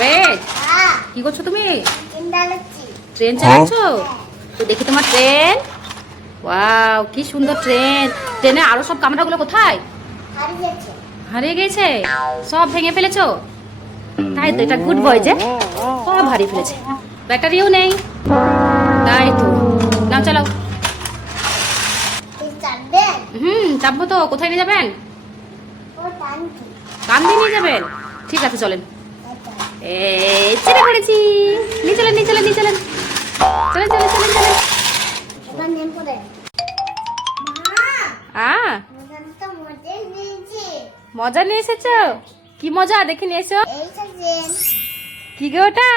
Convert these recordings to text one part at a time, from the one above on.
আবেদ হ্যাঁ। কি করছ তুমি? ট্রেন চালাচ্ছ। তো দেখি তোমার ট্রেন। ওয়াও কি সুন্দর ট্রেন। ট্রেনে আরও সব কামরাগুলো কোথায়? হারিয়ে গেছে। সব ভেঙে ফেলেছো? তাই তো এটা গুড বয় যে। সব হারিয়ে ফেলেছে। ব্যাটারিও নেই। তাই তো। নাও চালাও। হুম চাপবো তো। কোথায় নিয়ে যাবেন? ও টানছি। কান দিয়ে নিয়ে যাবেন? ঠিক আছে চলেন। পড়েছি। নিয়ে মজা নিয়ে এসেছ? কি মজা, দেখে নিয়ে এসো। কি গো ওটা?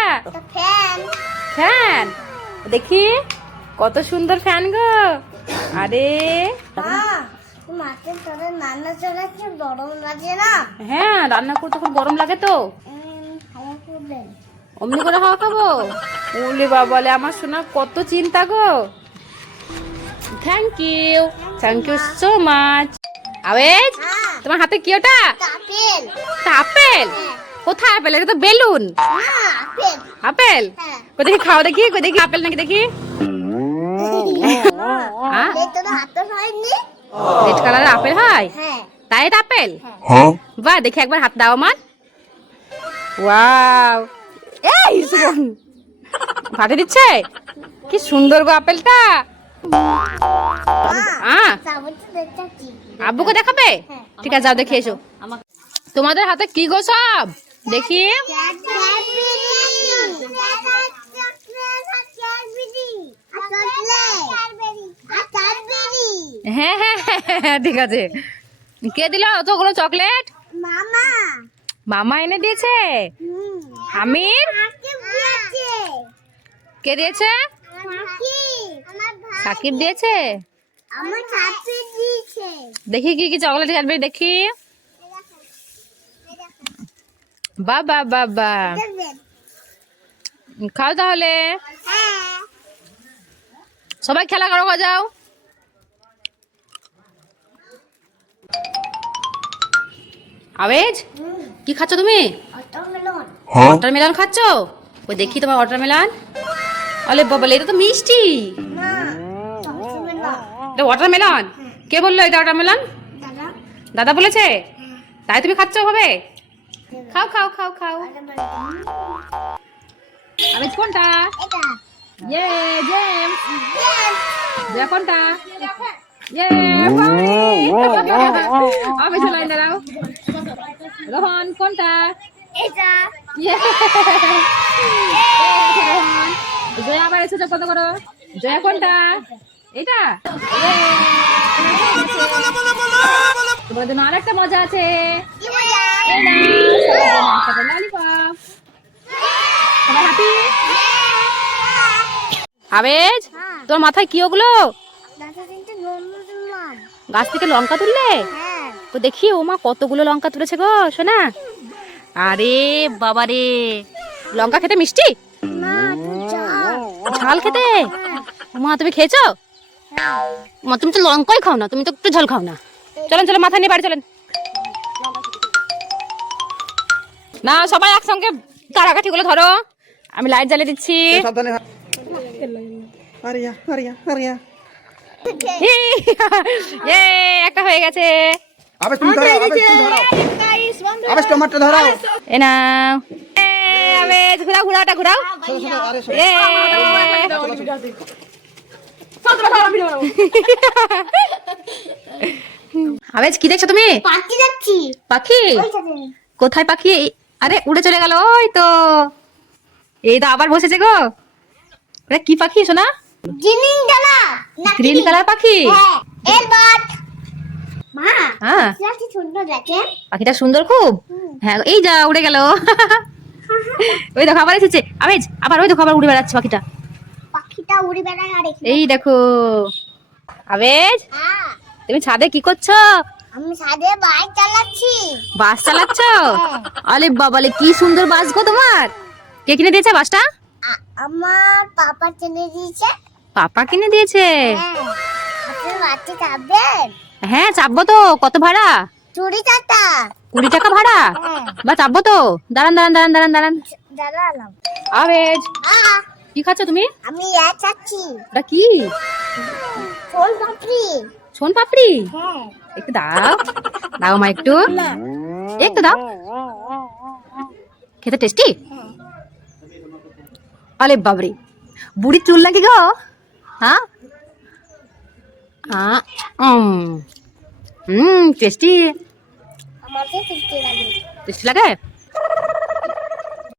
ফ্যান। দেখি, কত সুন্দর ফ্যান গো। আরে। মা মাকে তোরা নানা গরম লাগে না হ্যাঁ রান্না করতে খুব গরম লাগে তো। অমনি করে হাওয়া খাব? ওলে বাবালে আমার শোনা কত চিন্তা গো। Thank you thank you so much always হ্যাঁ তোমার হাতে কি ওটা? আপেল তা আপেল হ্যাঁ কোথায় আপেল? এটা তো বেলুন। Apple apple? হ্যাঁ। কো দেখি খাও দেখি কো দেখি আপেল নাকি দেখি? হ্যাঁ? রেড কালারের আপেল হয়? হ্যাঁ। তাই এটা আপেল? বাহ দেখি একবার হাত দাও আমার। ওয়াও। এই দিচ্ছে? কি সুন্দর গো আপেলটা। আব্বুকে দেখাবে। ঠিক আছে যাও দেখে এসো। তোমাদের হাতে কি গো সব? দেখি। হ্যাঁ হ্যাঁ হ্যাঁ, হ্যাঁ, ঠিক আছে। কে দিল অতগুলো চকলেট? মামা। মামা এনে দিয়েছে? আমির? কে দিয়েছে? সাকিব দিয়েছে? দেখি কি কি চকলেট ক্যাডবেরি দেখি। বা বা বা বা। খাও তাহলে। সবাই খেলা করো যাও আবেজ? কি খাচ্ছ তুমি? ওয়াটারমেলন খাচ্ছ? ওই দেখি তোমার ওয়াটারমেলন আলে বাবালে এটা তো মিষ্টি। না ওয়াটারমেলন এটা ওয়াটারমেলন কে বলল এটা ওয়াটারমেলন দাদা। দাদা বলেছে? তাই তুমি খাচ্ছ হবে? খাও খাও খাও খাও। আবেজ কোনটা? এটা। ইয়ে জেমস Yes. জয়া কোনটা ইয়ে আবেজ লাইন দাঁড়াও রোহন কোনটা এটা ইয়ে জয়া আবার এসেছে কত করো জয়া কোনটা এটা তোমার জন্য আরেকটা মজা আছে কি মজা এই নাও, সবার জন্য একটা করে lollipop। সবাই happy? আবেজ হ্যাঁ তোর মাথায় কি ওগুলো গাছ থেকে লঙ্কা তুললে? তো দেখি ও মা কতগুলো লঙ্কা তুলেছে গো শোনা আরে বাবা রে লঙ্কা খেতে মিষ্টি? ঝাল খেতে? মা তুমি খেয়েছো? মা তুমি তো লঙ্কাই খাও না, তুমি তো একটু ঝাল খাও না। চলেন চলো মাথা নিয়ে বাড়ি চলেন। না, সবাই একসঙ্গে কারাকাঠি গুলো ধরো। আমি লাইট জ্বালিয়ে দিচ্ছি। আরিয়া আরিয়া আরিয়া ইয়ে, একটা হয়ে গেছে। আবেশ তুমি ধরো আবেশ তুমি ধরো। আবেশ টমাটো ধরো। এ নাও আবেশ ঘুরাও ঘুরাওটা ঘুরাও শোনো, শোনো, আরে শোনো। এ আবেজ কি দেখছ তুমি? পাখি কোথায় পাখি? আরে উড়ে চলে গেল ওই তো। এই তো আবার বসেছে গো। এটা কি পাখি শোনা গ্রিন কালার গ্রিন কালার পাখি? হ্যাঁ মা হ্যাঁ। কি সুন্দর পাখিটা সুন্দর খুব? হ্যাঁ এই যা উড়ে গেল। ওই দেখো আবার এসেছে। আবেজ আবার ওই দেখো আবার উড়ে বেড়াচ্ছে পাখিটা। পাখিটা উড়ে বেড়ায় আর এই দেখো। আবেজ হ্যাঁ। তুমি ছাদে কি করছ? আমি সাদে বাইক চালাচ্ছি। বাস চালাচ্ছ? আরে বাবালে কি সুন্দর বাস গো তোমার। কে কিনে দিয়েছে বাসটা? আমার পাপা চেনে দিয়েছে। পাপা কিনে দিয়েছে। হ্যাঁ হ্যাঁ চাপবো তো। কত ভাড়া? চুরি চাটা কুড়ি টাকা ভাড়া? হ্যাঁ। বা চাপবো তো। দাঁড়ান দাঁড়ান দাঁড়ান দাঁড়ান দাঁড়ান। আবেজ। কি খাচ্ছ তুমি? আমি এ চাচ্ছি। ওটা কি? ফোন পাপড়ি। সোন পাপড়ি? হ্যাঁ। একটু দাও। দাও মা একটু। একটু দাও। খেতে টেস্টি? আলে বাবরে। বুড়ি চুল নাকি গো? হ্যাঁ হ্যাঁ হুম টেস্টি আমাকে ফিরতে লাগে টেস্টি লাগে